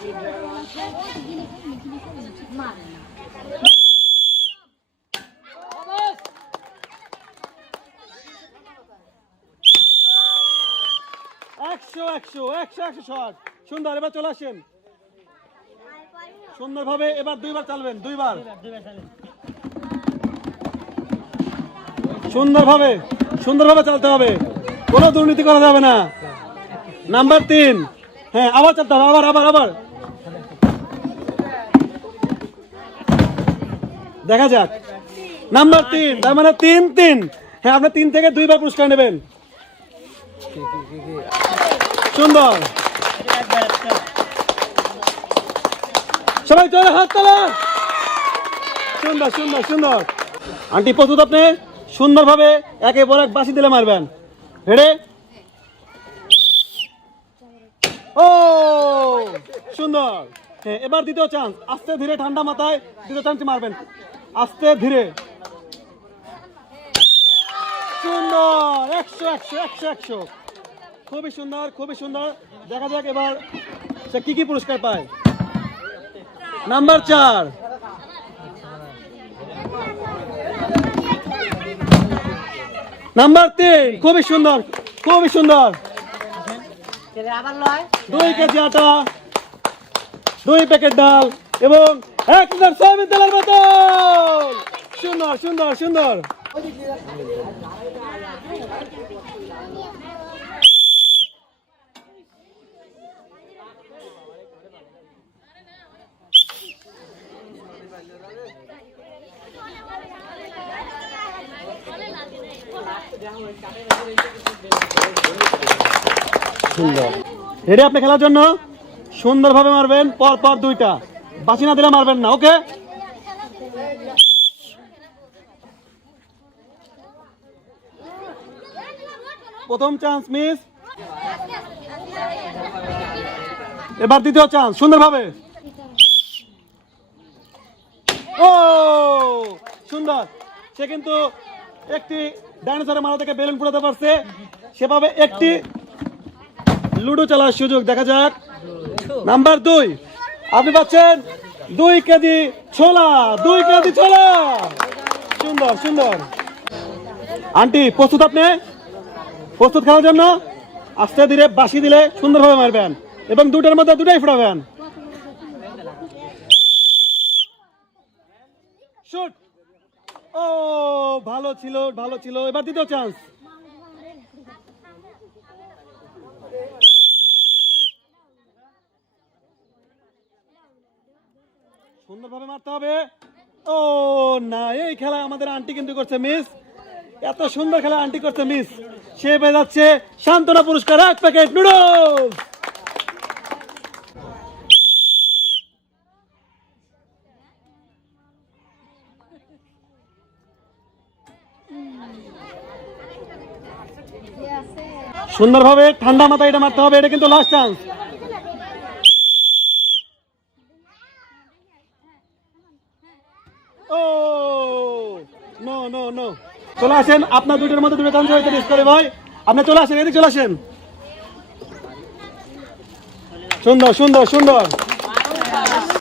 Shot সুন্দর। এবার চলে আসেন সুন্দরভাবে, এবার দুইবার চালবেন, দুইবার সুন্দরভাবে চালতে হবে, কোনো দুর্নীতি করা যাবে না। নাম্বার 3, হ্যাঁ আবার চালতে হবে, আবার দেখা যাক। নাম্বার 3, তার মানে 3-3। হ্যাঁ আপনি 3 থেকে 2বার পুরস্কার নেবেন। সুন্দর, সবাই চলে হাত তোলা। সুন্দর। আন্টি প্রস্তুত? আপনি সুন্দরভাবে একের পর এক বাঁশি দিলে মারবেন। রেডি? ও সুন্দর। হ্যাঁ এবার দ্বিতীয় চান্স, আস্তে ধীরে ঠান্ডা মাথায় দ্বিতীয় চান্স মারবেন, আস্তে ধীরে। সুন্দর, 100। খুবই সুন্দর। দেখা যাক এবার সে কি পুরস্কার পায়। নাম্বার 4, নাম্বার 3, খুবই সুন্দর। 2 কেজি আটা, 2 প্যাকেট ডাল এবং 1 লিটার সয়াবিন তেলের বোতল। সুন্দর। রেডি আপনি খেলার জন্য? সুন্দরভাবে মারবেন, পর 2টা, বাঁশি না দিলে মারবেন না। ওকে, প্রথম চান্স মিস, এবার দ্বিতীয় চান্স, সুন্দরভাবে। ও সুন্দর। সে কিন্তু একটি ডাইনোসরের মাথা থেকে বেলুন ফুটাতে পারছে, সেভাবে একটি লুডো চালার সুযোগ। দেখা যাক। নাম্বার 2, আপনি পাচ্ছেন 2 কেজি ছোলা। সুন্দর। আন্টি প্রস্তুত? আপনি প্রস্তুত খেলার জন্য? আস্তে ধীরে বাঁশি দিলে সুন্দরভাবে মারবেন এবং 2টার মধ্যে 2টাই ফুটাবেন। শুট। ও ভালো ছিল। এবার দ্বিতীয় চান্স। সুন্দরভাবে মারতে হবে। ও না, এই খেলা আমাদের আন্টি কিন্তু করছে মিস। এত সুন্দর খেলা আন্টি করছে মিস। সে পেয়ে যাচ্ছে সান্ত্বনা পুরস্কার, 1 প্যাকেট নুডলস। সুন্দরভাবে ঠান্ডা মাথায় এটা মারতে হবে, এটা কিন্তু লাস্ট চান্স। ও নো। চলে আসেন, আপনার 2টার মধ্যে 2টা চান্স হয়েছে মিস করে ভাই। আপনি চলে আসেন, এদিকে চলে আসেন। সুন্দর।